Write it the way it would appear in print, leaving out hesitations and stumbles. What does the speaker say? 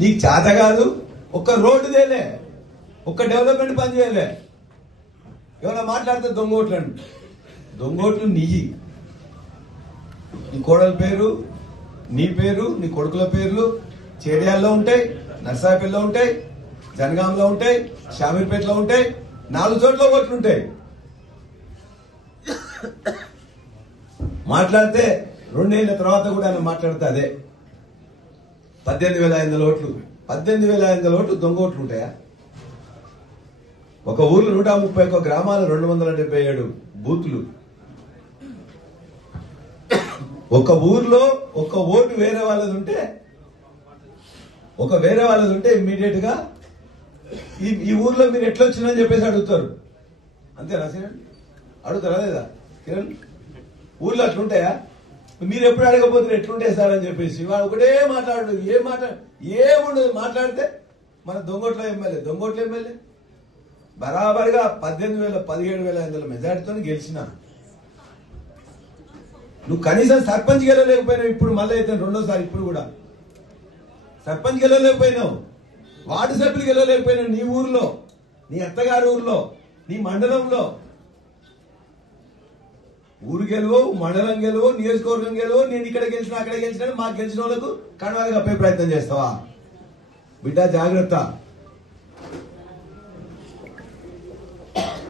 నీకు చేత కాదు, ఒక్క రోడ్డు తేలే, ఒక్క డెవలప్మెంట్ పని చేయలే. ఏమైనా మాట్లాడితే దొంగోట్లు అండి. దొంగోట్లు నీయి, నీ కోడల పేరు, నీ పేరు, నీ కొడుకుల పేర్లు చేడియాల్లో ఉంటాయి, నర్సాపల్లిలో ఉంటాయి, జనగాంలో ఉంటాయి, షామీర్పేటలో ఉంటాయి, 4 చోట్ల ఓట్లు ఉంటాయి. మాట్లాడితే 2 ఏళ్ల తర్వాత కూడా ఆయన మాట్లాడితే అదే 18,500 ఓట్లు. 18,500 ఓట్లు దొంగ ఓట్లు ఉంటాయా? ఒక ఊర్లో 131 గ్రామాలు, 277 బూతులు. ఒక ఊర్లో ఒక ఓటు వేరే వాళ్ళది ఉంటే ఇమ్మీడియట్ గా ఈ ఊర్లో మీరు ఎట్లా వచ్చిందని చెప్పేసి అడుగుతారు. అంతేనా కిరణ్? అడుగుతారా లేదా కిరణ్? ఊర్లో అట్లుంటాయా? మీరు ఎప్పుడు అడగపోతే ఎట్లుంటాయి సార్ అని చెప్పేసి వాడు ఒకటే మాట్లాడు, ఏముండదు. మాట్లాడితే మన దొంగోట్ల ఎమ్మెల్యే బరాబర్గా 17,500 మెజార్టీతో గెలిచిన. నువ్వు కనీసం సర్పంచ్ గెలవలేకపోయినావు. ఇప్పుడు మళ్ళీ అయితే 2వ సారి ఇప్పుడు కూడా సర్పంచ్ గెలవలేకపోయినావు, వార్డు సభ్యులు గెలవలేకపోయినావు. నీ ఊర్లో, నీ అత్తగారి ఊర్లో, నీ మండలంలో. ఊరు గెలువు, మండలం గెలువు, నియోజకవర్గం గెలువు. నేను ఇక్కడ గెలిచిన అక్కడ గెలిచిన మాకు గెలిచిన వాళ్ళకు కణవాలు కప్పే ప్రయత్నం చేస్తావా? బిడ్డ జాగ్రత్త.